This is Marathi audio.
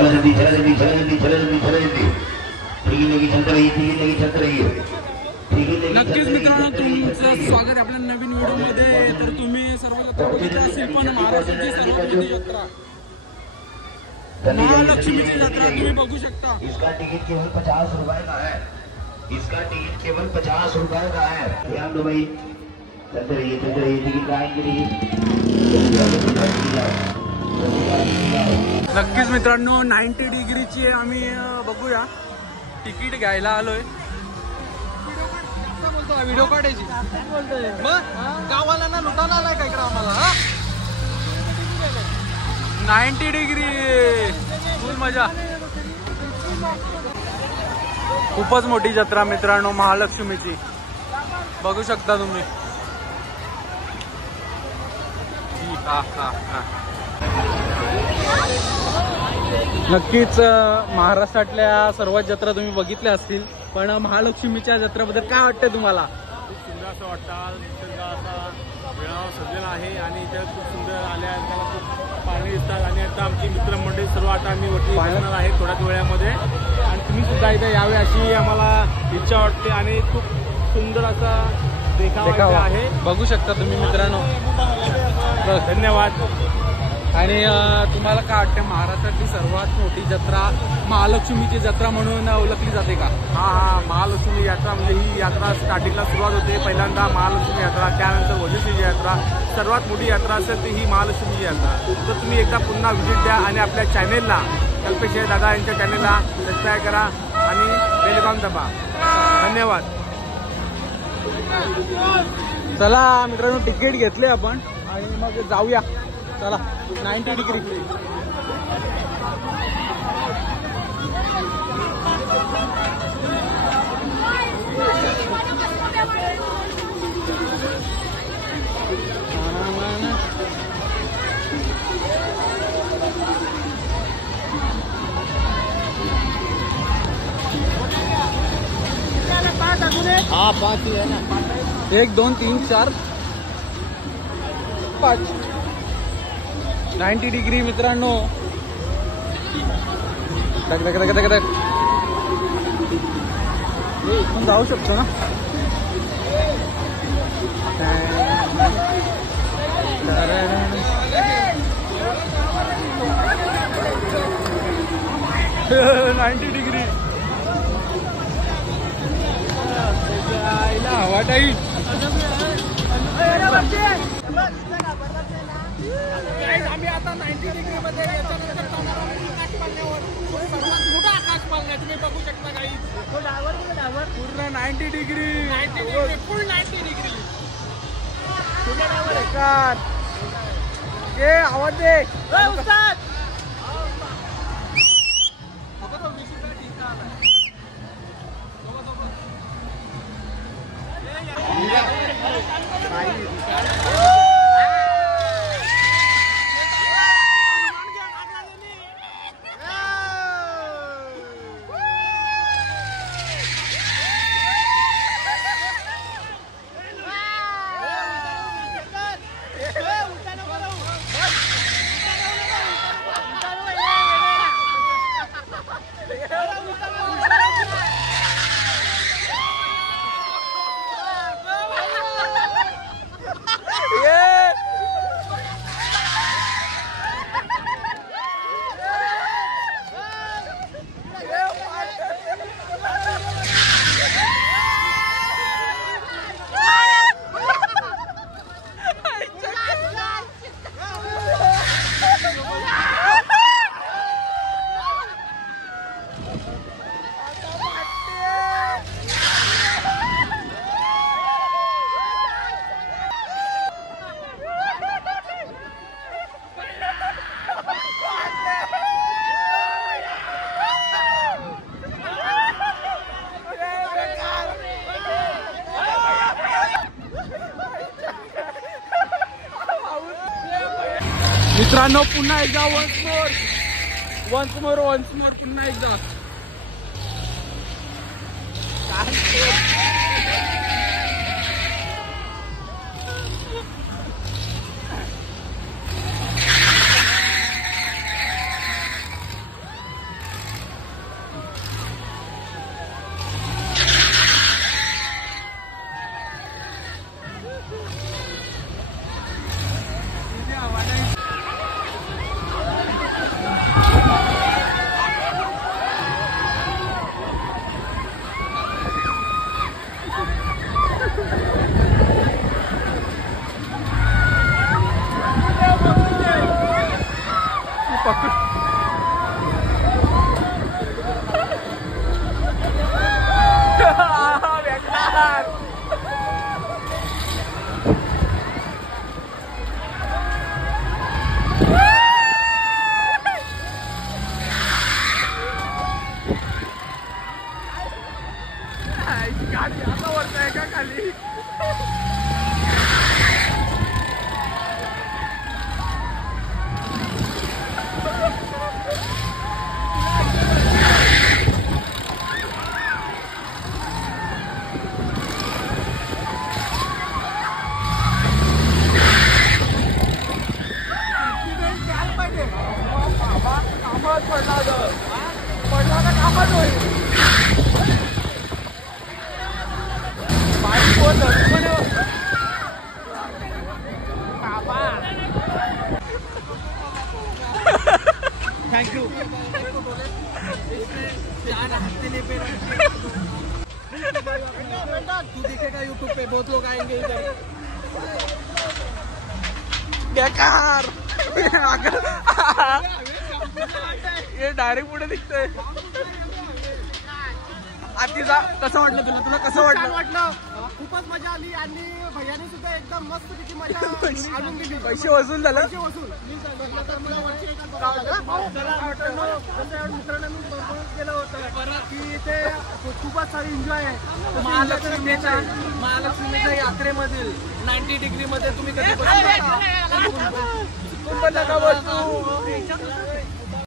जल्दी चला जल्दी चला जल्दी चला जल्दी चला जल्दी ठीक लगी चलते रहिए ठीक लगी चलते रहिए नक्कीच मित्रांनो तुमचं स्वागत आहे आपल्या नवीन व्हिडिओमध्ये। तर तुम्ही सर्व जत्रा बघितल्या असतील पण महाराष्ट्राची सर्वात मोठी जत्रा महालक्ष्मीची जत्रा तुम्ही बघू शकता। इसका टिकट केवल 50 रुपए का है। इसका टिकट केवल 50 रुपए का है। ध्यान दो भाई चलते रहिए टिकट आएंगे नहीं। नक्कीच मित्रांनो 90 डिग्रीची आम्ही बघूया तिकीट घ्यायला आलोय। व्हिडिओ काढायची मग गावाला ना लुटायला आलाय का इकडे आम्हाला 90 डिग्री फुल मजा। खूपच मोठी जत्रा मित्रांनो महालक्ष्मीची बघू शकता तुम्ही। नक्कीच महाराष्ट्रातल्या सर्वात जत्रा तुम्ही बघितल्या असतील पण महालक्ष्मीच्या जत्रेबद्दल काय वाटतंय तुम्हाला? खूप सुंदर असं वाटतं। निसर्ग असा वेळावर सजलेला आहे आणि इथे खूप सुंदर आल्या त्याला खूप पाणी दिसतात आणि आता आमची मित्रमंडळी सर्व आता आम्ही वरती बसणार आहे थोड्याच वेळामध्ये आणि तुम्ही सुद्धा इथे यावे अशी आम्हाला इच्छा वाटते आणि खूप सुंदर असा देखावा आहे बघू शकता तुम्ही मित्रांनो। धन्यवाद। आणि तुम्हाला काय वाटतं महाराष्ट्रातली सर्वात मोठी जत्रा महालक्ष्मीची जत्रा म्हणून ओळखली जाते का? हा महालक्ष्मी यात्रा म्हणजे ही यात्रा स्टार्टिंगला सुरुवात होते पहिल्यांदा महालक्ष्मी यात्रा त्यानंतर वजूची यात्रा सर्वात मोठी यात्रा असेल ती ही महालक्ष्मीची यात्रा। तर तुम्ही एकदा पुन्हा व्हिजिट द्या आणि आपल्या चॅनेलला कल्पेश दादा यांच्या चॅनेलला सबस्क्राईब करा आणि बेल आयकॉन दाबा। धन्यवाद। चला मित्रांनो तिकीट घेतले आपण आणि मग जाऊया चला 90 डिग्री। हाँ 5 ही है ना 1 2 3 4 5 90 डिग्री मित्रांनो। धक धक धक धक धक इथून जाऊ शकतो ना। 90 डिग्री हवा टाईट। आम्ही आता 90 डिग्री मध्ये याच्यानंतर आकाश पालण्यावर सर्वात मोठा आकाश पालण्या तुम्ही बघू शकता काही पूर्ण 90 डिग्री फुल 90 डिग्री ये आवाज दे उस्ताद। मित्रांनो पुन्हा एकदा वन्स मोर पुन्हा एकदा गाडी आता वरताय का खाली पडला तर कामच होईल थैंक यू तू दिखेगा यूट्यूब पे बहुत लोग आएंगे इधर बेकार ये डायरेक्ट पुढे दिसतंय आतीजा कसं वाटलं तुला कसं वाटलं खूपच मजा आली आणि भैयाने सुद्धा एकदम मस्त किती मजा आणून दिली पैसे वसूल झालं केलं होतं परत की ते खूपच सारी एन्जॉय आहे महालक्ष्मीच्या यात्रेमधील 90 डिग्री मध्ये तुम्ही कधी